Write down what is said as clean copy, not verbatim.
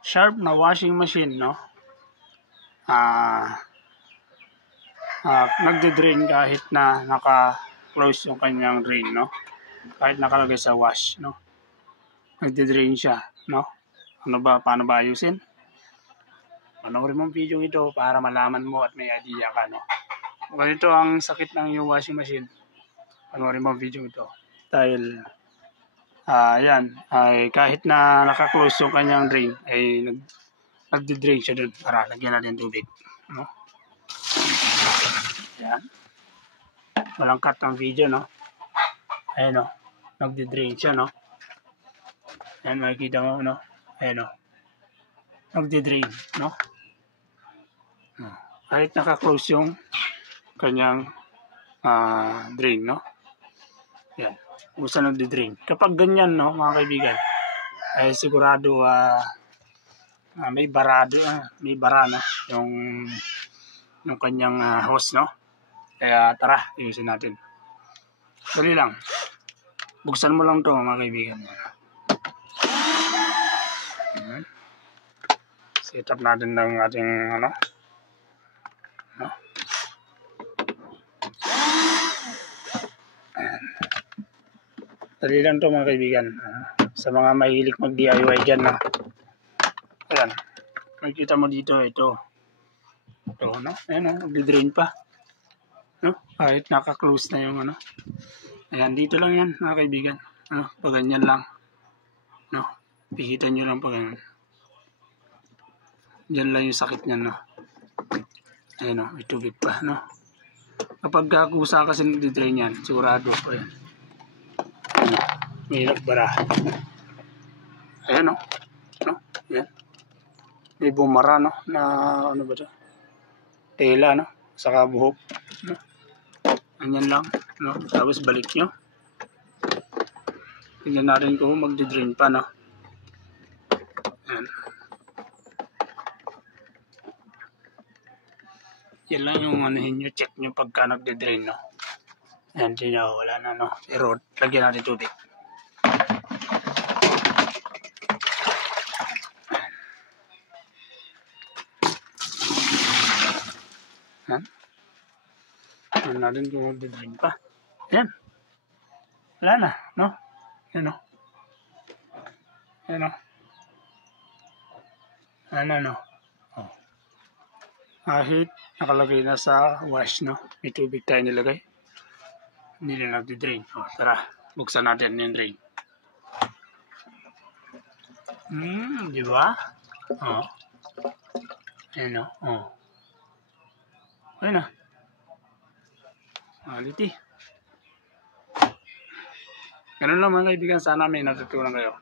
Sharp na washing machine, no? Nagde-drain kahit na naka-close yung kanyang drain, no? Kahit nakalagay sa wash, no? Nagde-drain siya, no? Paano ba ayusin? Panoorin mo ang video ito para malaman mo at may idea ka, no? Ganito ang sakit ng iyong washing machine. Panoorin mo ang video ito. Dahil, yan, ay kahit na naka-close yung kanyang drain, ay nagde-drain siya dun para lagyan natin tubig, no? Yan. Walang cut ang video, no? Ayan, no? Nagde-drain siya, no? Ayan, makikita mo, no? Ayan, no? Nagde-drain, no? Kahit naka-close yung kanyang drain, no? Yan. Usa nagde-drain. Kapag ganyan, no, mga kaibigan, ay sigurado may bara na yung kanyang hose, no? Kaya tara, ayusin natin. Dali lang. Buksan mo lang to, mga kaibigan. Ayan. Set up natin ng ating no? Ayan. Dali lang to, mga kaibigan. Sa mga mahilig mag-DIY dyan, na. Ayan. Makikita mo dito, ito, no? Ayan, no? Nag-drain pa. No? Kahit naka-close na yung ano. Ayan, dito lang yan, mga kaibigan. No? Pag ganyan lang. No? Pihitan nyo lang pag ganyan. Diyan lang yung sakit niyan, no? Ayan, no? May tubig pa, no? Kapag kusa kasi nag-drain yan, sigurado. Ayan. May nagbara. Ayan, no? No? Ayan. May bumara, no? Na ano ba ito? Tela, no? Saka buhok. No? Ganyan lang, no? Tapos balik nyo. Tingnan natin kung magdi-drain pa, no? Ayan. Yan lang yung anuhin nyo, check nyo pagka nagdi-drain, no? Ayan, di nyo, wala na, no? Pero lagyan natin tubig. Ayan. Tingnan natin kung magdi-drain pa. Ayan. Wala na, no? Ayan, no? Ayan, no? Ano, no? Oh. Kahit nakalagay na sa wash, no? May tubig tayo nilagay. Hindi na nagdi-drain. Oh, tara, buksan natin yung drain. Di ba? Oh. Ayan, no? Oh. Ayan, no? Quality. Ganun lang, mga kaibigan. Sana may natutunan kayo.